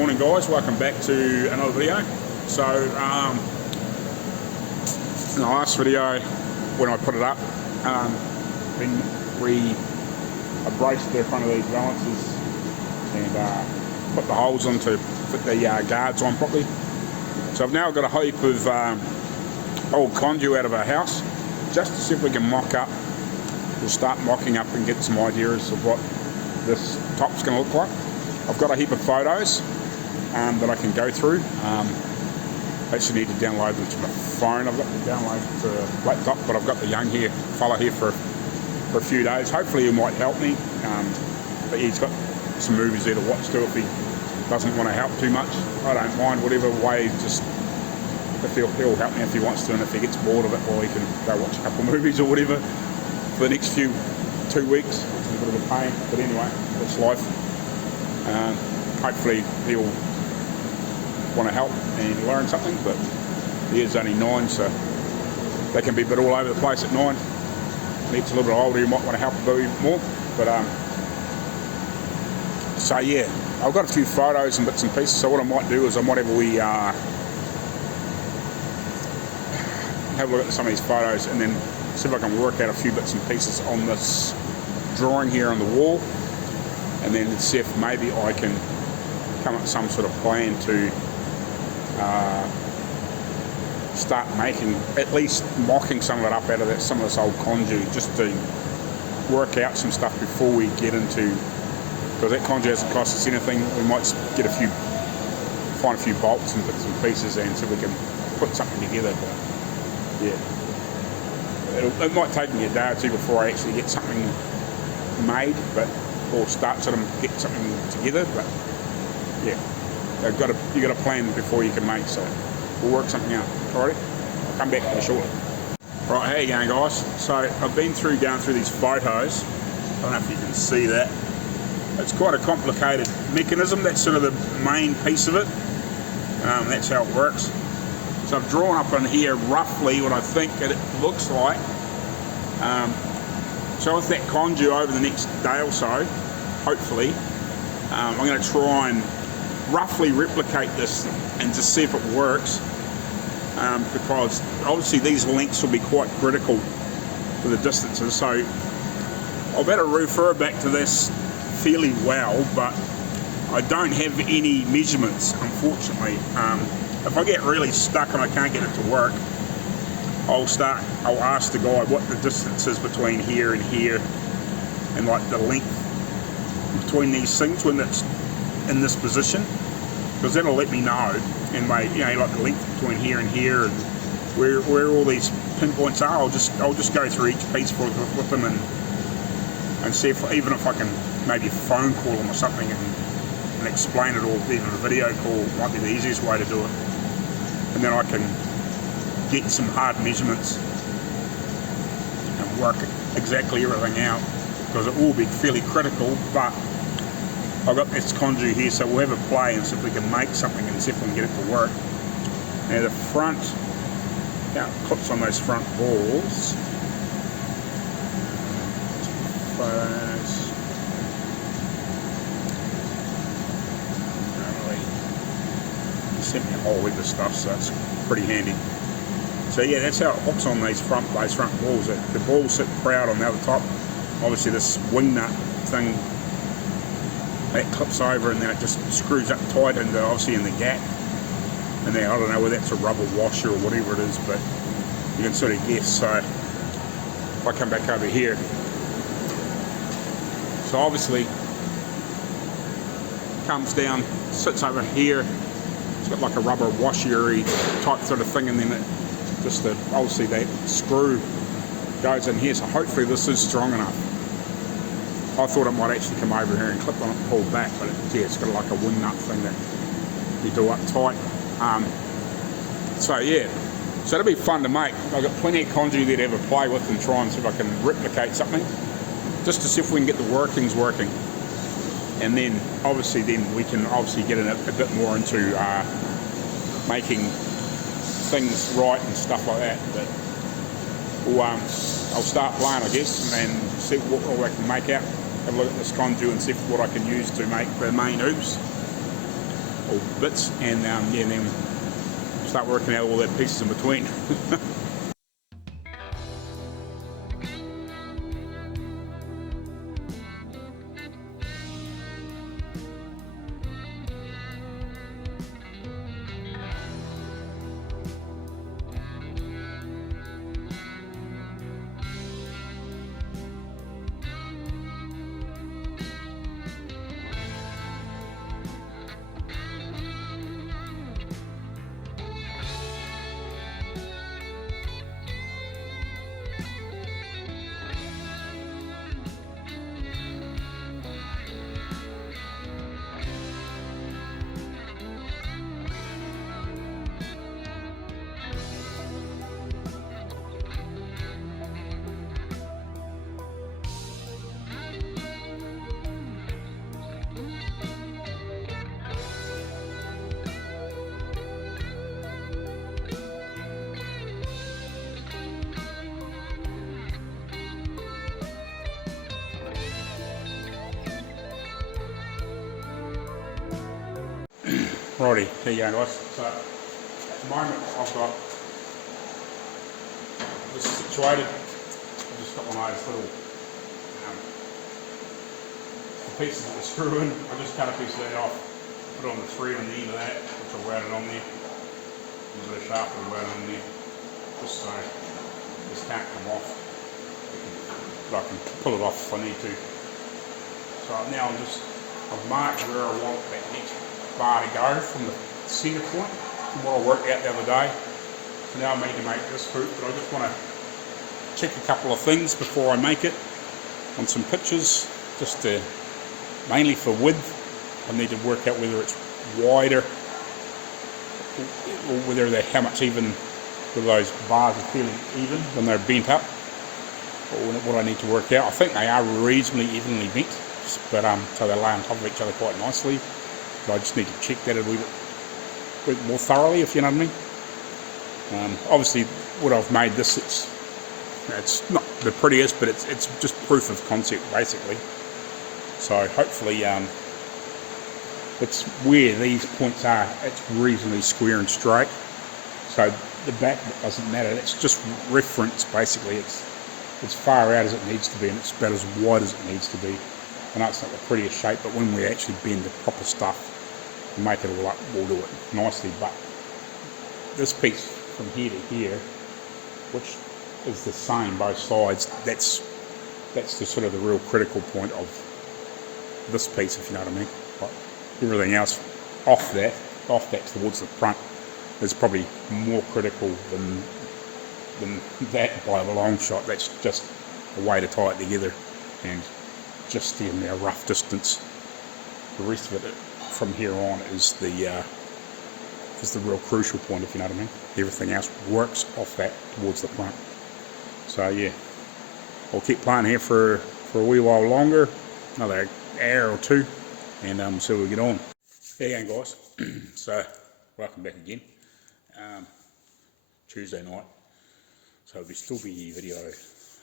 Morning guys, welcome back to another video. So in the last video when I put it up, then I braced the front of these balances and put the holes on to put the guards on properly. So I've now got a heap of old conduit out of our house just to see if we can mock up. We'll start mocking up and get some ideas of what this top's going to look like. I've got a heap of photos that I can go through. I actually need to download them to my phone. I've got to download to a laptop, but I've got the young fella here for a few days. Hopefully he might help me. But he's got some movies there to watch too if he doesn't want to help too much. I don't mind whatever way, just if he'll help me if he wants to, and if he gets bored of it, well, he can go watch a couple of movies or whatever for the next 2 weeks, which is a bit of a pain. But anyway, that's life. Hopefully he'll want to help and learn something, but he is only 9, so they can be a bit all over the place at 9. Needs a little bit older, you might want to help a bit more. But so yeah, I've got a few photos and bits and pieces. So what I might do is I might have a look at some of these photos and then see if I can work out a few bits and pieces on this drawing here on the wall, and then see if maybe I can come up with some sort of plan to start making, at least mocking some of it up out of some of this old conduit, just to work out some stuff before we get into, because that conduit hasn't cost us anything. We might get find a few bolts and bits and pieces and so we can put something together. But yeah, it might take me a day or two before I actually get something made, or start sort of get something together. But yeah, you got to plan before you can make, so we'll work something out. Alrighty, I'll come back to you shortly. Right, how you going guys? So I've been going through these photos. I don't know if you can see that. It's quite a complicated mechanism. That's sort of the main piece of it. That's how it works. So I've drawn up on here roughly what I think it looks like. So with that conduit over the next day or so, hopefully, I'm going to try and roughly replicate this and just see if it works, because obviously these lengths will be quite critical for the distances. So I'll better refer back to this fairly well, but I don't have any measurements, unfortunately. If I get really stuck and I can't get it to work, I'll ask the guy what the distance is between here and here, and like the length between these things when it's in this position, because that'll let me know. And like the length between here and here, and where all these pinpoints are, I'll just go through each piece with them and see if even if I can maybe phone call them or something and explain it, or even a video call might be the easiest way to do it. And then I can get some hard measurements and work exactly everything out, because it will be fairly critical. But I've got this conduit here, so we'll have a play and see if we can make something and see if we can get it to work. Now the front, clips on those front balls. He sent me a whole heap of stuff, so it's pretty handy. So yeah, that's how it hooks on these front balls. The balls sit proud on the other top. Obviously this wing nut thing, that clips over and then it just screws up tight, and obviously in the gap. And then I don't know whether that's a rubber washer or whatever it is, but you can sort of guess. So if I come back over here, so obviously comes down, sits over here. It's got like a rubber washery type sort of thing, and then it just obviously that screw goes in here. So hopefully this is strong enough. I thought it might actually come over here and clip on it and pull back, but it's got like a wing nut thing that you do up tight. So yeah, so it'll be fun to make. I've got plenty of conduit there to have a play with and try and see if I can replicate something, just to see if we can get the workings working. And then obviously we can get a bit more into making things right and stuff like that. But I'll start playing, I guess, and see what I can make out. Have a look at this conduit and see what I can use to make the main hoops. or bits, and yeah, and then start working out all the pieces in between. Righty, there you go guys. So at the moment I've got this situated. I've just got one of those little pieces that are screw in. I just cut a piece of that off, put it on the thread on the end of that, which I welded on there. A bit of sharp and welded on there, just so this can't come off. But I can pull it off if I need to. So now I've marked where I want that next bar to go from the centre point, from what I worked out the other day. So now I need to make this hoop, but I just want to check a couple of things before I make it on some pictures, just to, mainly for width. I need to work out whether it's wider or whether they're how much even, whether those bars are fairly even when they're bent up, or what I need to work out. I think they are reasonably evenly bent, but so they lay on top of each other quite nicely. But I just need to check that a little bit more thoroughly, if you know what I mean. Obviously, what I've made this, it's not the prettiest, but it's just proof of concept basically. So hopefully, it's where these points are. It's reasonably square and straight. So the back doesn't matter. It's just reference basically. It's as far out as it needs to be, and it's about as wide as it needs to be. I know it's not the prettiest shape, but when we actually bend the proper stuff and make it all up, we'll do it nicely. But this piece from here to here, which is the same both sides, that's the sort of the real critical point of this piece, if you know what I mean. But everything else off that towards the front is probably more critical than that by a long shot. That's just a way to tie it together, and just the rough distance. The rest of it from here on is the real crucial point, if you know what I mean. Everything else works off that towards the front. So yeah, I'll keep playing here for a wee while longer, another hour or two, and see how we get on. There you go guys. So welcome back again. Tuesday night. So it'll still be video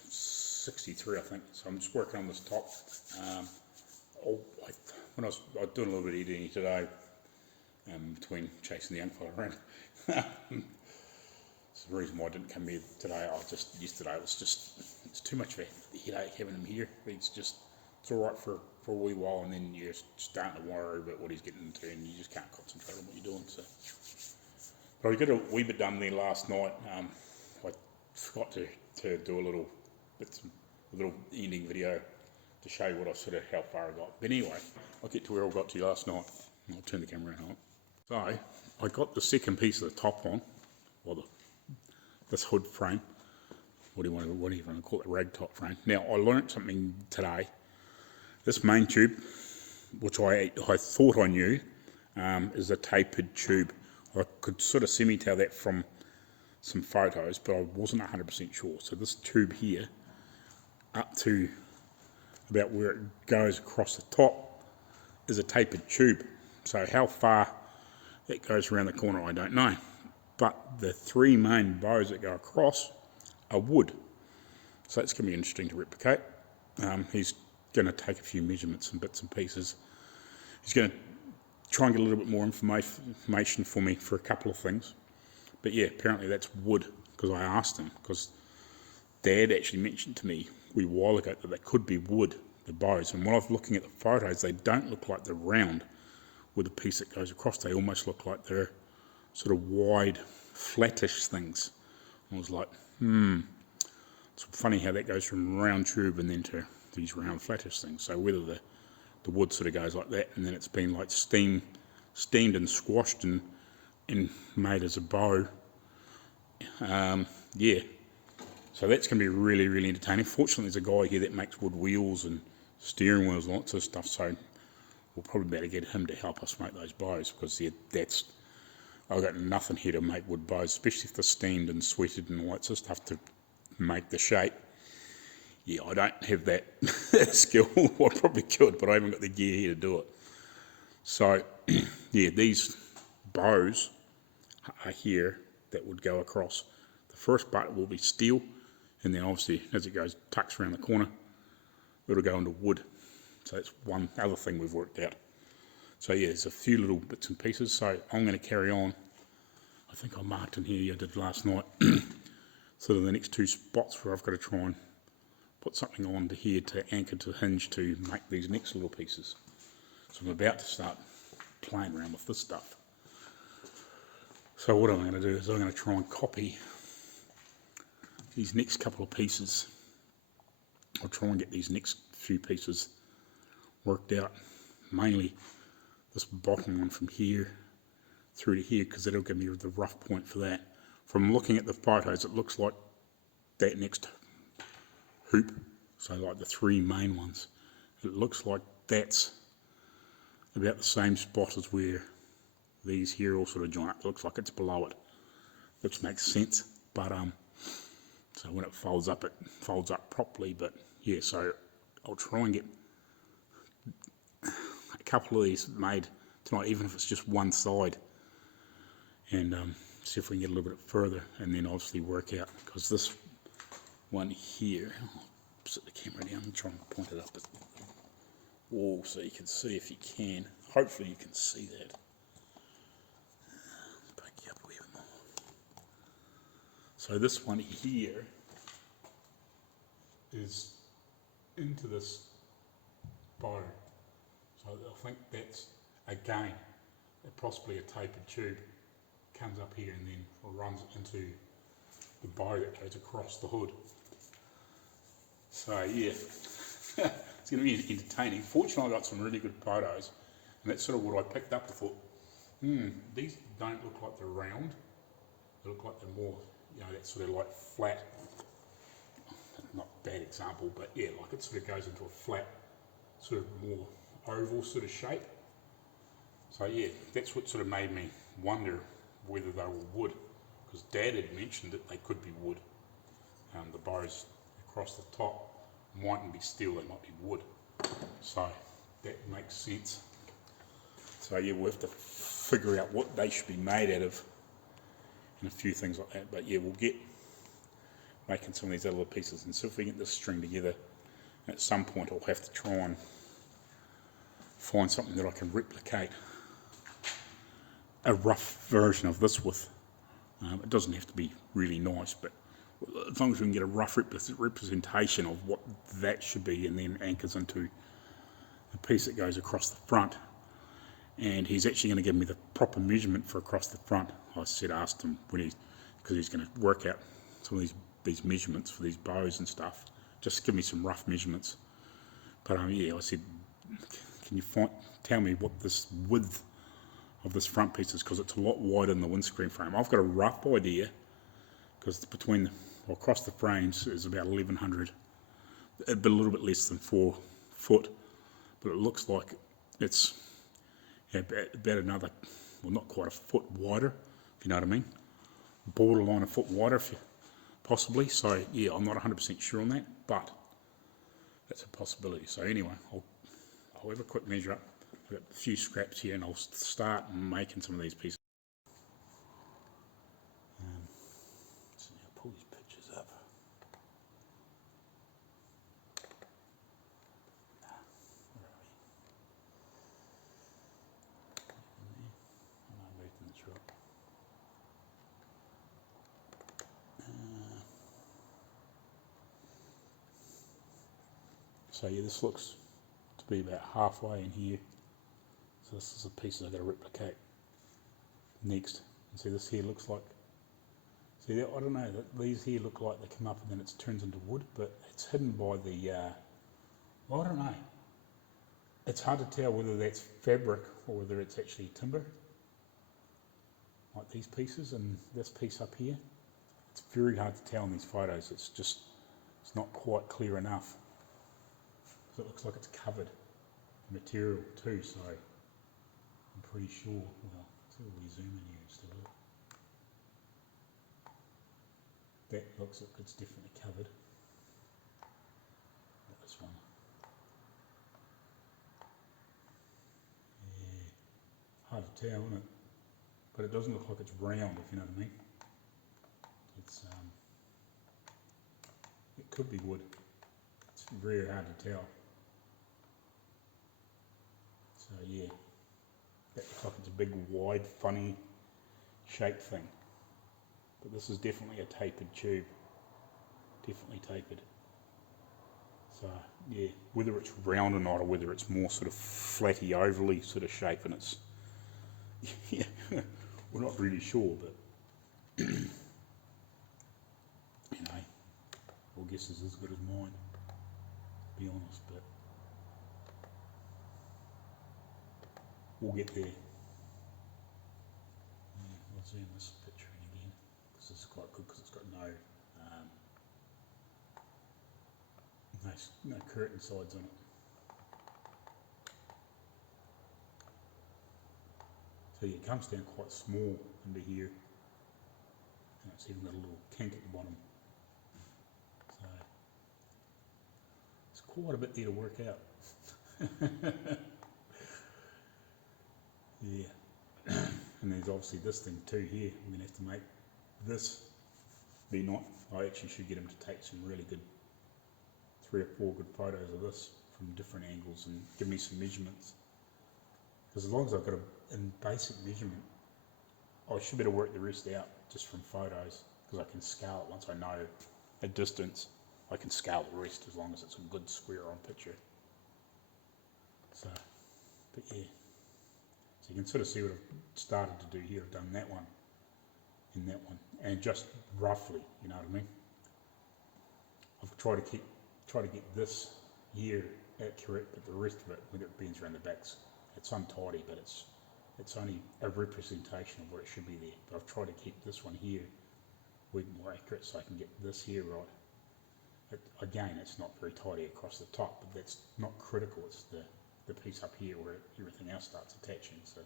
63, I think. So I'm just working on this top. When I was doing a little bit of editing today, between chasing the young fella around. It's the reason why I didn't come here today. Yesterday it was just, it's too much of a headache having him here. It's alright for a wee while, and then you're starting to worry about what he's getting into, and you just can't concentrate on what you're doing. So, but I got a wee bit done there last night. I forgot to do a little ending video to show you what how far I got. But anyway, I'll get to where I got to last night. I'll turn the camera around. So I got the second piece of the top on, or this hood frame. What do you want to call it? Rag top frame. Now I learnt something today. This main tube, which I thought I knew, is a tapered tube. I could sort of semi-tell that from some photos, but I wasn't 100% sure. So this tube here, up to about where it goes across the top, is a tapered tube. So how far that goes around the corner, I don't know. But the three main bows that go across are wood. So it's going to be interesting to replicate. He's going to take a few measurements and bits and pieces. He's going to try and get a little bit more information for me for a couple of things. But yeah, apparently that's wood, because I asked him, because Dad actually mentioned to me a wee while ago that they could be wood, the bows. And when I was looking at the photos, they don't look like they're round with the piece that goes across. They almost look like they're sort of wide, flattish things. I was like, it's funny how that goes from round tube and then to these round, flattish things. So whether the wood sort of goes like that, and then it's been like steamed and squashed and made as a bow. Yeah, so that's going to be really, really entertaining. Fortunately, there's a guy here that makes wood wheels and steering wheels and lots of stuff, so we'll probably better get him to help us make those bows, because I've got nothing here to make wood bows, especially if they're steamed and sweated and all that sort of stuff to make the shape. Yeah, I don't have that skill. I probably could, but I haven't got the gear here to do it. So, yeah, these bows are here that would go across. The first part will be steel, and then obviously as it goes, tucks around the corner, it'll go into wood. So that's one other thing we've worked out. So yeah, there's a few little bits and pieces, so I'm going to carry on. I think I marked in here, I did last night, sort of the next 2 spots where I've got to try and put something onto here to anchor to hinge to make these next little pieces. So I'm about to start playing around with this stuff. So what I'm going to do is I'm going to try and copy these next couple of pieces. I'll try and get these next few pieces worked out, mainly this bottom one from here through to here, because that'll give me the rough point for that. From looking at the photos, it looks like that next hoop, so like the 3 main ones, it looks like that's about the same spot as where these here all sort of join up. It looks like it's below it, which makes sense, but so when it folds up properly. But yeah, so I'll try and get a couple of these made tonight, even if it's just one side, and see if we can get a little bit further, and then obviously work out, because this one here, I'll sit the camera down and try and point it up at the wall so you can see, if you can. Hopefully you can see that. Back you up a wee bit more. So this one here is into this bow. So I think that's, again, possibly a tapered tube, comes up here and then runs it into the bow that goes across the hood. So yeah, it's going to be entertaining. Fortunately, I got some really good photos, and that's sort of what I picked up. I thought, these don't look like they're round. They look like they're more, that sort of like flat. Not a bad example, but yeah, like it sort of goes into a flat, sort of more oval sort of shape. So yeah, that's what sort of made me wonder whether they were wood, because Dad had mentioned that they could be wood. The bows across the top mightn't be steel, they might be wood. So that makes sense. So yeah, we'll have to figure out what they should be made out of and a few things like that. But yeah, we'll get making some of these other pieces and see if we can get this string together. And at some point I'll have to try and find something that I can replicate a rough version of this with. It doesn't have to be really nice, but as long as we can get a rough representation of what that should be, and then anchors into the piece that goes across the front. And he's actually going to give me the proper measurement for across the front. Asked him because he's going to work out some of these measurements for these bows and stuff. Just give me some rough measurements. But yeah, I said, can you tell me what this width of this front piece is, because it's a lot wider than the windscreen frame. I've got a rough idea, because across the frames is about 1100, a little bit less than 4 foot, but it looks like it's about another, well, not quite a foot wider, if you know what I mean, borderline a foot wider, possibly. So yeah, I'm not 100% sure on that, but that's a possibility. So anyway, I'll have a quick measure up. I've got a few scraps here, and I'll start making some of these pieces. So I'll pull these pictures up. So yeah, this looks to be about halfway in here. So this is the pieces I've got to replicate next. And see, this here looks like, see that, I don't know, these here look like they come up and then it turns into wood, but it's hidden by the, well, I don't know. It's hard to tell whether that's fabric or whether it's actually timber. Like these pieces and this piece up here. It's very hard to tell in these photos. It's just, it's not quite clear enough. So it looks like it's covered in material too, so I'm pretty sure, well, let's really zoom in here just a little. That looks like it's definitely covered. Not this one. Yeah, hard to tell, isn't it? But it doesn't look like it's round, if you know what I mean. It's it could be wood. It's very hard to tell. So yeah, that looks like it's a big, wide, funny shaped thing. But this is definitely a tapered tube. Definitely tapered. So yeah, whether it's round or not, or whether it's more sort of flatty, ovally sort of shape, and it's yeah, we're not really sure, but you know, your guess is as good as mine, to be honest. But we'll get there. Yeah, I'll zoom this picture in again because this is quite good because it's got no no curtain sides on it. So yeah, it comes down quite small under here, and it's even got a little kink at the bottom. So it's quite a bit there to work out. Yeah, and there's obviously this thing too here. I'm going to have to make this be not. I actually should get him to take some really good 3 or 4 good photos of this from different angles and give me some measurements. Because as long as I've got a basic measurement, I should be able to work the rest out just from photos, because I can scale it once I know a distance. I can scale the rest as long as it's a good square on picture. So, but yeah. So you can sort of see what I've started to do here. I've done that one and that one, and just roughly, you know what I mean. I've tried to get this here accurate, but the rest of it, when it bends around the backs, it's untidy, but it's only a representation of where it should be there. But I've tried to keep this one here way more accurate so I can get this here right. Again, it's not very tidy across the top, but that's not critical. It's the piece up here where everything else starts attaching. So,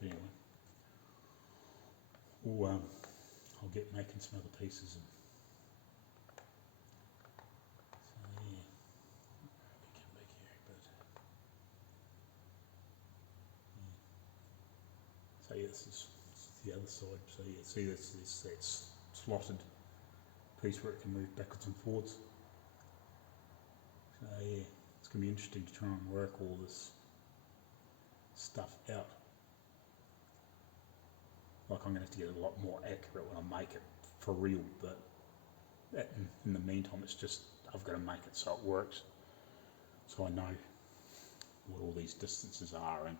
but anyway, I'll get making some other pieces. So yeah, come back here, but yeah. So yeah, this is the other side. So yeah, see that's slotted piece where it can move backwards and forwards. So yeah, it's going to be interesting to try and work all this stuff out. Like I'm going to have to get a lot more accurate when I make it for real, but in the meantime it's just, I've got to make it so it works. So I know what all these distances are and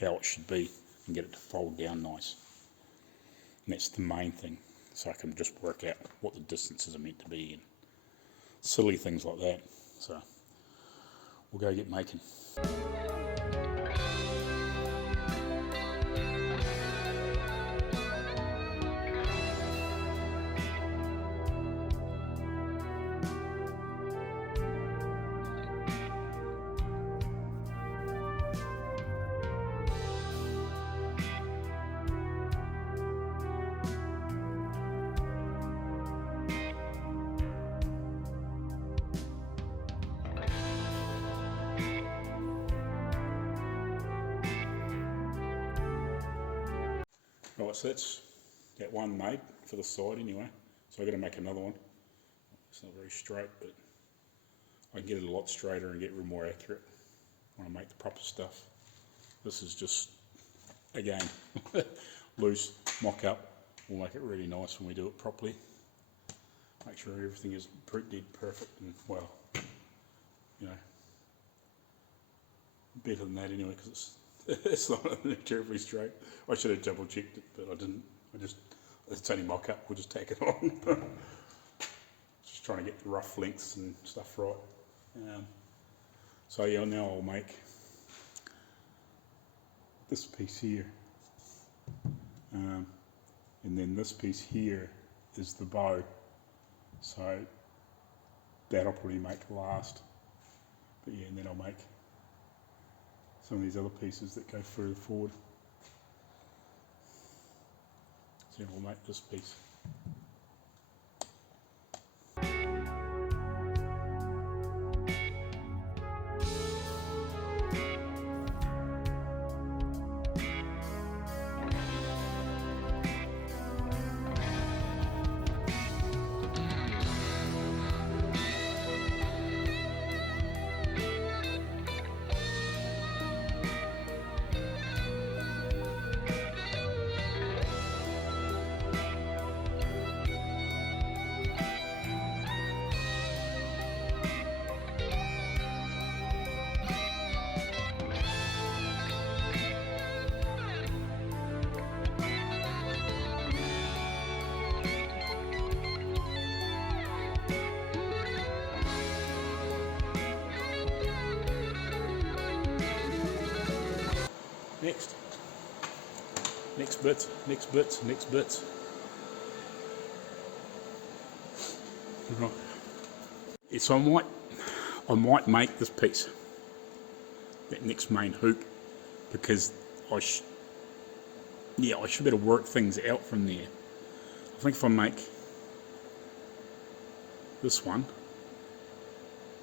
how it should be and get it to fold down nice. And that's the main thing. So I can just work out what the distances are meant to be and silly things like that. So we'll go get making. Right, so that's that one made for the side anyway. So I've got to make another one. It's not very straight, but I can get it a lot straighter and get more accurate when I make the proper stuff. This is just, again, loose, mock up. We'll make it really nice when we do it properly. Make sure everything is dead perfect and, well, you know, better than that anyway, because it's not terribly straight. I should have double checked it, but I didn't. It's only mock up, we'll just tack it on. Just trying to get the rough lengths and stuff right. So yeah, now I'll make this piece here. And then this piece here is the bow. So that'll probably make last. But yeah, and then I'll make some of these other pieces that go further forward. So we'll make this piece. Next bits. Right. Yeah, so I might make this piece, that next main hoop, because I should be able to work things out from there. I think if I make this one,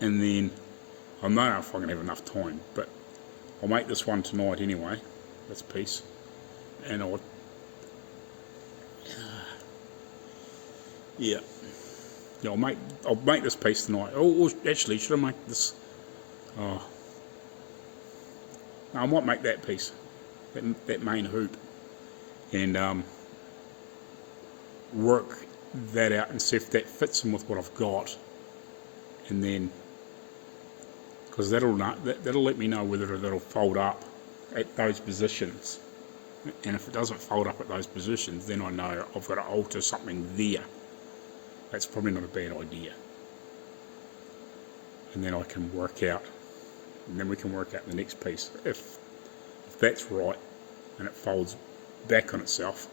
and then I don't know if I can have enough time, but I'll make this one tonight anyway, this piece, and I'll I'll make this piece tonight. Oh, actually, should I make this? Oh, no, I might make that piece, that main hoop, and work that out and see if that fits in with what I've got, and then because that'll let me know whether that'll fold up at those positions, and if it doesn't fold up at those positions, then I know I've got to alter something there. That's probably not a bad idea. And then I can work out, and then we can work out the next piece. If that's right, and it folds back on itself,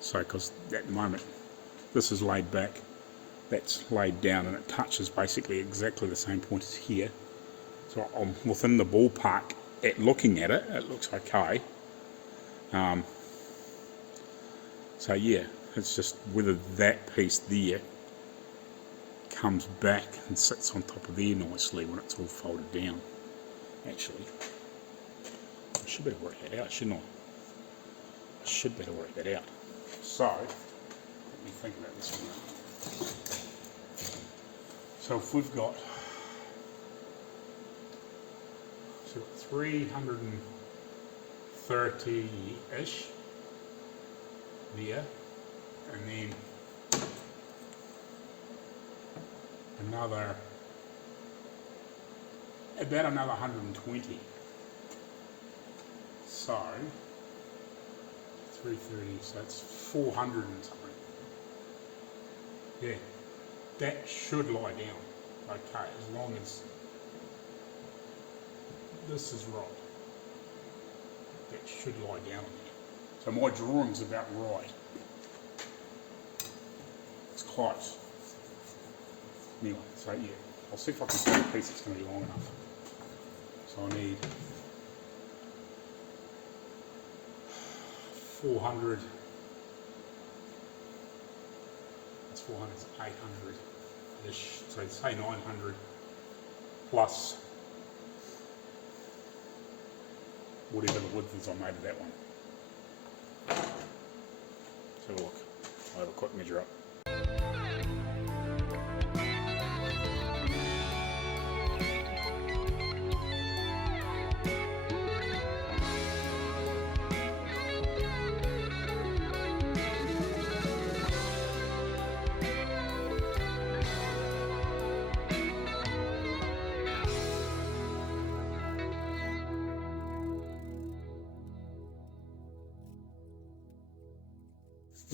so because at the moment, this is laid back, that's laid down, and it touches basically exactly the same point as here. So I'm within the ballpark at looking at it, it looks okay. So yeah, it's just whether that piece there comes back and sits on top of there nicely when it's all folded down. Actually, I should better work that out, shouldn't I? I should better work that out. So, let me think about this one. So if we've got 330-ish there, and then about another 120. So 330, so it's 400 and something. Yeah, that should lie down okay, as long as this is right. That should lie down there. So my drawing's about right. It's close. Anyway, so yeah, I'll see if I can find a piece that's going to be long enough. So I need 400. That's 400, it's 800-ish. So I'd say 900 plus whatever the width is I made of that one. So look, I'll have a quick measure up.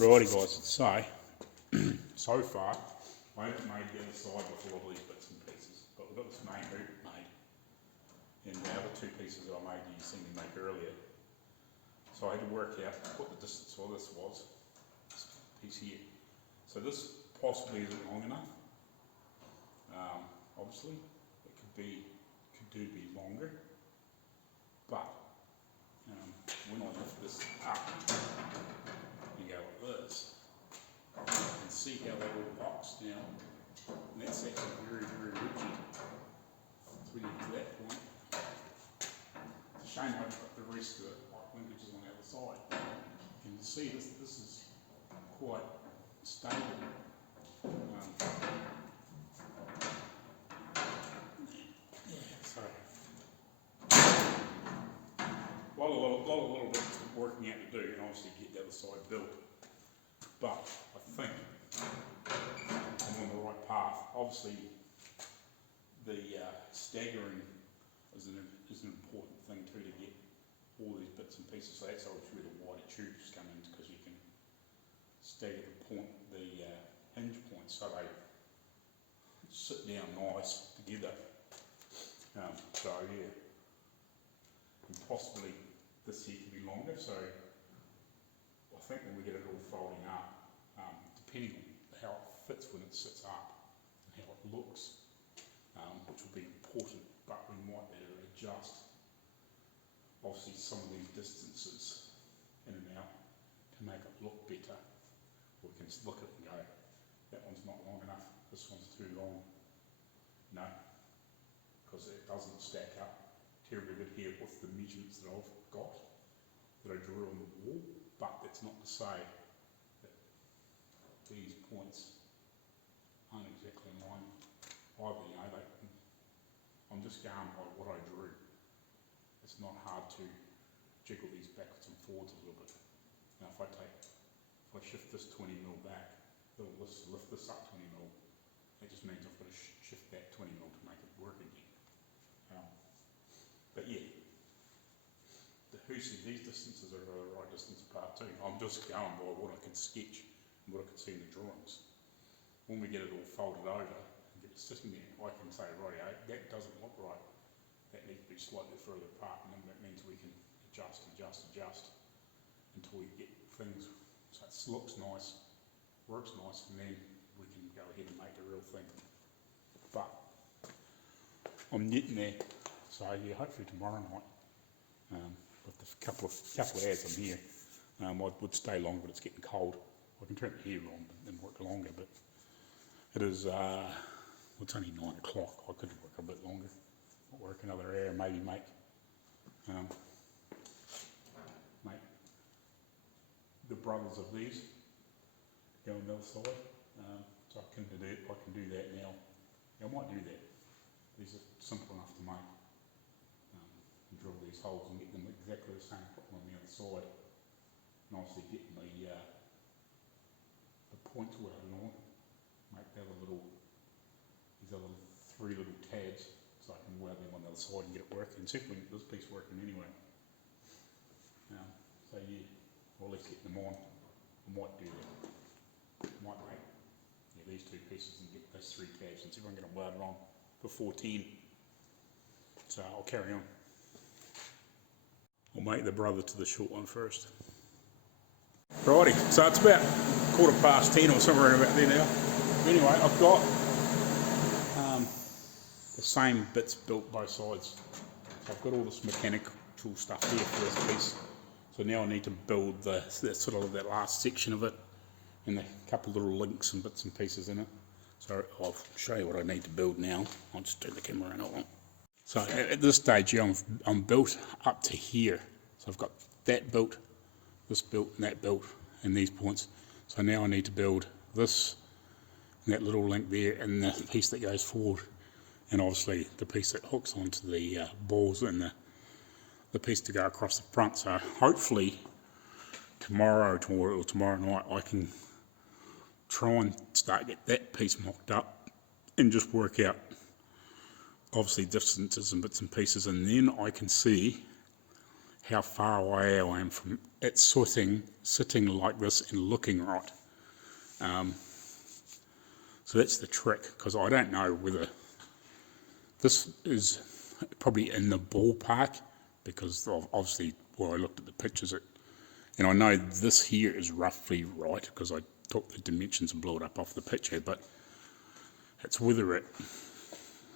Righty guys, so far I haven't made the other side with all these bits and pieces, but we've got this main hoop made, and the other two pieces that I made you seen me make earlier. So I had to work out what the distance for this was, this piece here. So this possibly isn't long enough. Obviously, it could do be longer, but when I lift this up and go like this, you can see how that all locks down, and that's actually very, very rigid. So when you get to that point, it's a shame I haven't got the rest of it, like linkages on the other side. You can see this is quite stable. So, a lot of little bits of working out to do, and obviously get the other side built. But I think I'm on the right path. Obviously, the staggering is an important thing too, to get all these bits and pieces. So that's always where the wider tubes come in, because you can stagger the hinge points so they sit down nice together. So yeah, and possibly this here can be longer. So I think when we get it all folding up, depending on how it fits when it sits up and how it looks, which will be important, but we might be able to adjust obviously some of these distances in and out to make it look better. We can just look at it and go, that one's not long enough, this one's too long. No, because it doesn't stack up terribly good here with the measurements that I've got, that I drew on the wall, but that's not to say that these points aren't exactly in line either, you know, I'm just going by what I drew. It's not hard to jiggle these backwards and forwards a little bit. Now if I shift this 20 mil back, it'll lift this up 20 mil. That just means I've got to shift that 20 mil to make it work again. But yeah, these distances are the right distance apart too. I'm just going by what I can sketch and what I can see in the drawings. When we get it all folded over and get it sitting there, I can say, right, that doesn't look right. That needs to be slightly further apart, and then that means we can adjust until we get things so it looks nice, works nice, and then we can go ahead and make the real thing. But I'm getting there, so yeah, hopefully tomorrow night, with the couple of hours I'm here, I would stay longer, but it's getting cold. I can turn the heater on and work longer, but it is, it's only 9 o'clock. I could work a bit longer. I'll work another hour, maybe make the brothers of these go on the other side. So I can do that now. I might do that. These are simple enough to make. Drill these holes and get them exactly the same, put them on the other side. And obviously get the points where I want. Make these other 3 little tabs, so I can weld them on the other side and get it working. See if we can get this piece working anyway. So yeah, or at least get them on. I might do that. I might make these 2 pieces and get those 3 tabs and see if I can get them welded on before 10. So I'll carry on. I'll make the brother to the short one first. Righty, so it's about 10:15 or somewhere about there now. Anyway, I've got the same bits built both sides. So I've got all this mechanical stuff here for this piece. So now I need to build that last section of it, and a couple little links and bits and pieces in it. So I'll show you what I need to build now. I'll just turn the camera around. Hold on. So at this stage here, I'm built up to here. So I've got that built, this built, and that built, and these points. So now I need to build this, and that little link there, and the piece that goes forward, and obviously the piece that hooks onto the balls, and the piece to go across the front. So hopefully tomorrow night I can try and start get that piece mocked up and just work out obviously distances and bits and pieces, and then I can see how far away I am from it sitting like this and looking right. So that's the trick, because I don't know whether this is probably in the ballpark, because obviously, well, I looked at the pictures, and I know this here is roughly right, because I took the dimensions and blew it up off the picture, but it's whether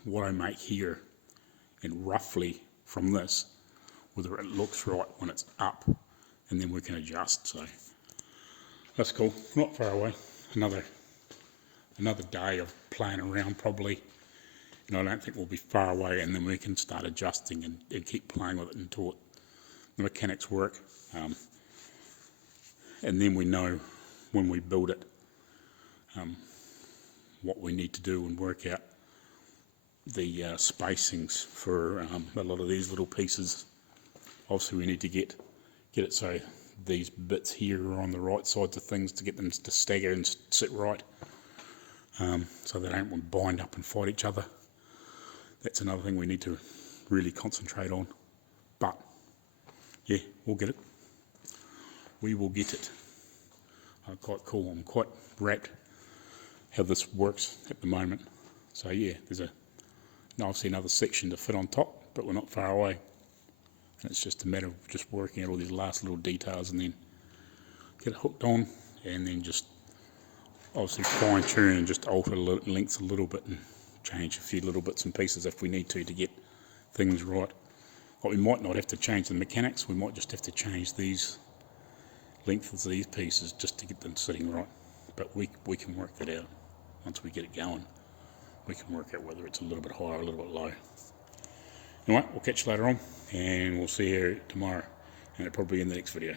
what I make here, and roughly from this, whether it looks right when it's up, and then we can adjust. So that's cool, not far away. Another day of playing around probably, and I don't think we'll be far away, and then we can start adjusting and keep playing with it until the mechanics work, and then we know when we build it what we need to do and work out the spacings for a lot of these little pieces. Obviously we need to get it so these bits here are on the right sides of things to get them to stagger and sit right, so they don't bind up and fight each other. That's another thing we need to really concentrate on. But yeah, we'll get it. We will get it. Quite cool. I'm quite wrapped how this works at the moment. So yeah, there's obviously another section to fit on top, but we're not far away. And it's just a matter of just working out all these last little details and then get it hooked on, and then just obviously fine tune and just alter lengths a little bit and change a few little bits and pieces if we need to get things right. But we might not have to change the mechanics, we might just have to change these lengths of these pieces just to get them sitting right. But we can work that out once we get it going. We can work out whether it's a little bit higher or a little bit low. Anyway, we'll catch you later on, and we'll see you tomorrow, and it'll probably be in the next video.